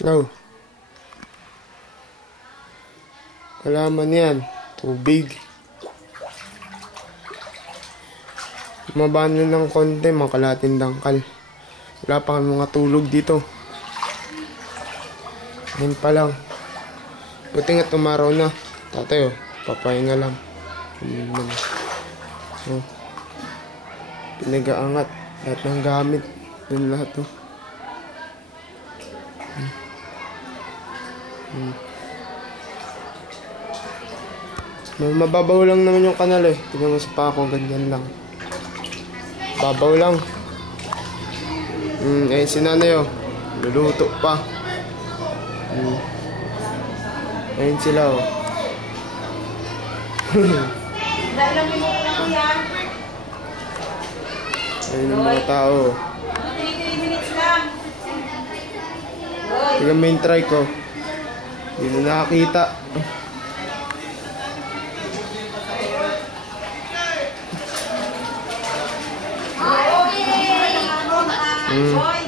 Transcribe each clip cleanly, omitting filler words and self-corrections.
Hello. Wala man yan. Tubig. Mababa na ng konti, mga kalahating dangkal. Wala pa kami mga tulog dito. Ngayon pa lang. Buti nga tumaraw na. Tatay, papahinga lang. Pinag-aangat. Lahat ng gamit. Yun lahat, Mababaw lang naman yung kanal Tingnan mo sa pako, ganyan lang. Babaw lang. Eh si nanay luluto pa. Ayun sila Ayun ang mga tao. 3 minutes lang. Tignan mo yung try ko. Hindi na nakakita. Boy,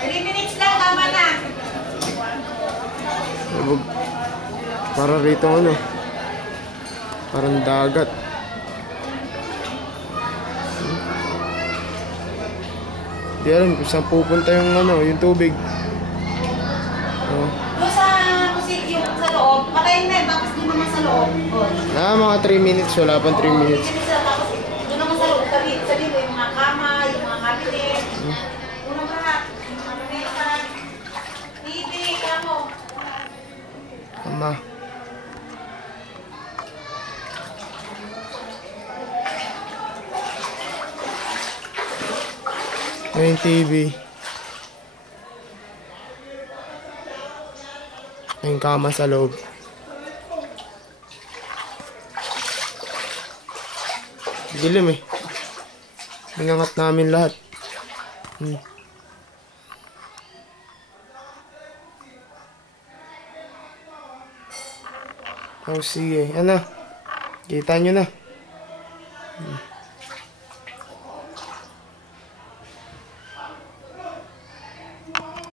3 minutes lang, tama na. Para rito parang dagat. Di alam kung saan pupunta yung tubig. Doon sa yung sa loob, patayin na tapos di naman sa loob. Mga 3 minutes, wala pang 3 minutes. Tapos doon naman sa loob, sabi mo yung mga kama, yung mga cabinet. Unang lahat, yung mga mesa, TV, kamo. Ama. Yung TV. Yung kama sa loob. Dilim Inangat namin lahat. Sige. Kita nyo na.